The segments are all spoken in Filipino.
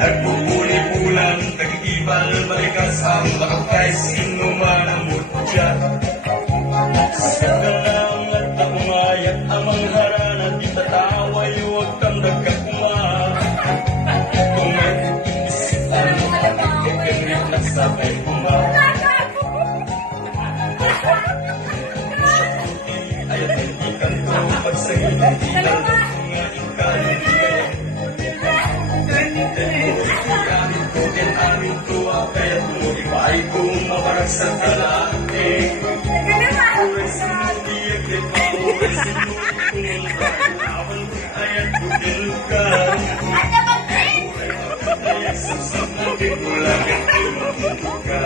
Nagpupuli-pulan, nagigibal, balikas ang barangay, sino man ang mutya. Sagalang at nakumayat, amang harana, di tataway, huwag kang nagkakuma. Kung may isip na nagkaganit na sabay kuma. Aya't hindi kanto, pagsagin, hindi lang mga ikalit. Kaya't mo iba'y kumabarag sa talate. Oras hindi agad pa, oras hindi kumulawal aya't budil ka. Aya't sasap na bigulang at kumulog ka.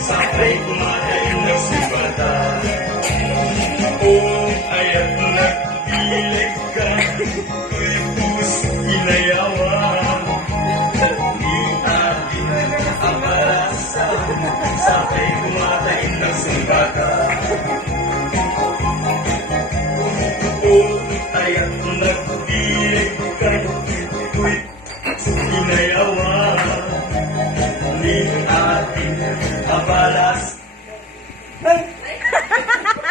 Sabay kumakain ng sibata.